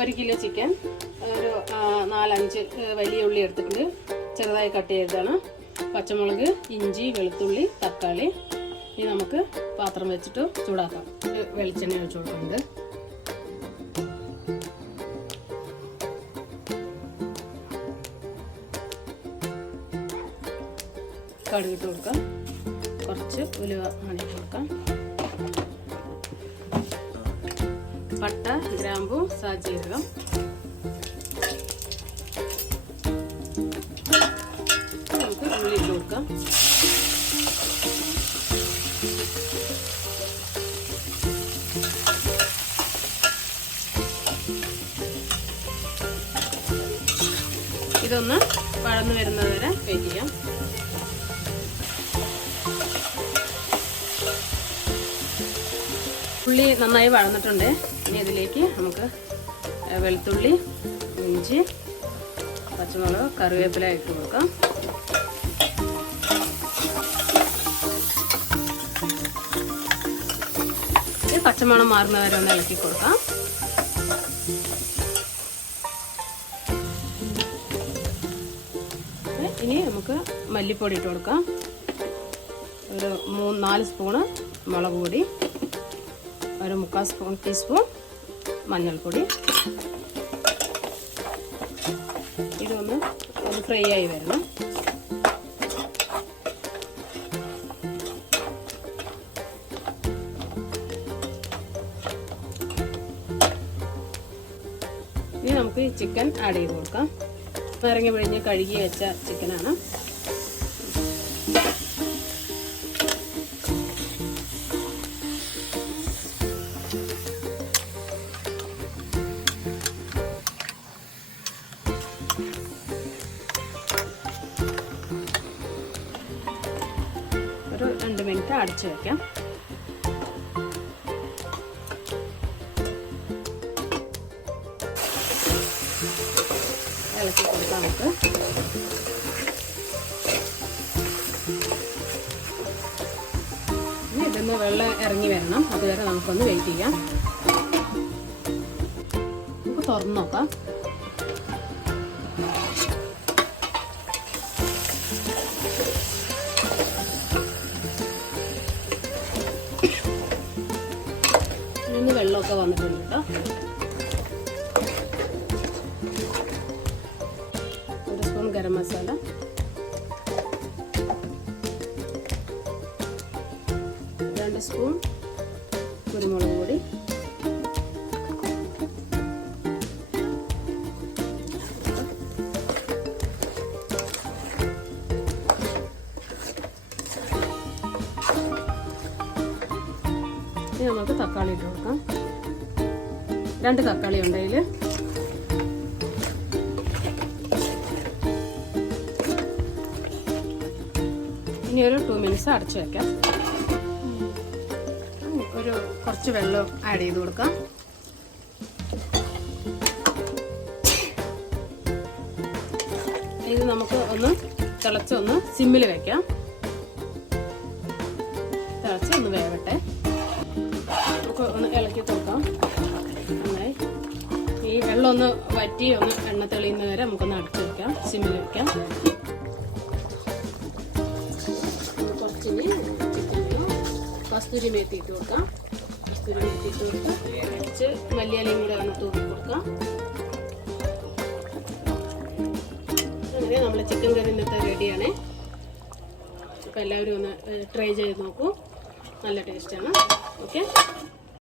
1 kilo chicken ഒരു 4-5 വലിയ ഉള്ളി എടുത്തിട്ടുണ്ട്, ചെറുതായി കട്ട് ചെയ്തതാണ്. പച്ചമുളക്, ഇഞ്ചി, വെളുത്തുള്ളി, തക്കാളി. ഇനി നമുക്ക് പാത്രം വെച്ചിട്ട് ചൂടാക്കാം. വെളിച്ചെണ്ണ ഒഴിച്ചു കൊടുക്കുന്നുണ്ട്. കടുകിട്ട് കൊടുക്കാം. കുറച്ച് ഉലുവ ആണിട്ട് കൊടുക്കാം. പട്ട, ഗ്രാമ്പു, സാജീരകം. നമുക്ക് ഉള്ളി ഇട്ട് കൊടുക്കാം. ഇതൊന്ന് വഴന്നു വരുന്നത് വരെ വെയിറ്റ് ചെയ്യാം. ഉള്ളി നന്നായി വഴന്നിട്ടുണ്ട്. ഇനി ഇതിലേക്ക് നമുക്ക് വെളുത്തുള്ളി, ഇഞ്ചി, പച്ചമുളക്, കറിവേപ്പില ഇട്ട് കൊടുക്കാം. പച്ചമണം മാറുന്ന വരെ ഒന്ന് ഇളക്കി കൊടുക്കാം. ഇനി നമുക്ക് മല്ലിപ്പൊടി ഇട്ട് കൊടുക്കാം. ഒരു 3-4 സ്പൂണ് മുളക് പൊടി, ഒരു 1/4 ടീസ്പൂൺ മഞ്ഞൾപ്പൊടി. ഇതൊന്ന് ഫ്രൈ ആയി വരണം. ഇനി നമുക്ക് ഈ ചിക്കൻ ആഡ് ചെയ്ത് കൊടുക്കാം. ഇറങ്ങി പിഴിഞ്ഞ് കഴുകി വെച്ച ചിക്കനാണ്. ഒരു 2 മിനിറ്റ് അടച്ചു വയ്ക്കാം. ഇളക്കി കൊടുക്കാം നമുക്ക്. ഇനി ഇതൊന്ന് വെള്ളം ഇറങ്ങി വരണം. അതുവരെ നമുക്കൊന്ന് വെയിറ്റ് ചെയ്യാം. നമുക്ക് തുറന്ന് നോക്കാം. ഇന്ന് വെള്ളമൊക്കെ വന്നിട്ടുണ്ട് കേട്ടോ. ഗരം മസാല, 2 സ്പൂൺ കുരുമുളക് പൊടി, ഇനി നമുക്ക് തക്കാളി ഇട്ട് കൊടുക്കാം. 2 തക്കാളി ഉണ്ട് അതിൽ. ഇനി ഒരു 2 മിനിറ്റ്സ് അടച്ചു വയ്ക്കാം. കുറച്ച് വെള്ളം ആഡ് ചെയ്ത് കൊടുക്കാം. ഇത് നമുക്ക് ഒന്ന് തിളച്ചൊന്ന് സിമ്മിൽ വെക്കാം. തിളച്ച് ഒന്ന് വേവട്ടെ. നമുക്ക് ഒന്ന് ഇളക്കി കൊടുക്കാം. നന്നായി ഈ വെള്ളം ഒന്ന് വറ്റി ഒന്ന് എണ്ണ തെളിയുന്ന വരെ നമുക്കൊന്ന് അടച്ചു വയ്ക്കാം. സിമ്മിൽ വെക്കാം. കസ്തൂരി മേത്തി ഇട്ട് കൊടുക്കാം. കസ്തൂരി മേത്തി ഇട്ട് കൊടുക്കാം. കുറച്ച് മല്ലിയിലയും കൂടെ ഒന്ന് തൂക്കി കൊടുക്കാം. അങ്ങനെ നമ്മൾ ചിക്കൻ കറി ഇന്നത്തെ റെഡിയാണ്. അപ്പോൾ എല്ലാവരും ഒന്ന് ട്രൈ ചെയ്ത് നോക്കൂ. നല്ല ടേസ്റ്റാണ്. ഓക്കെ.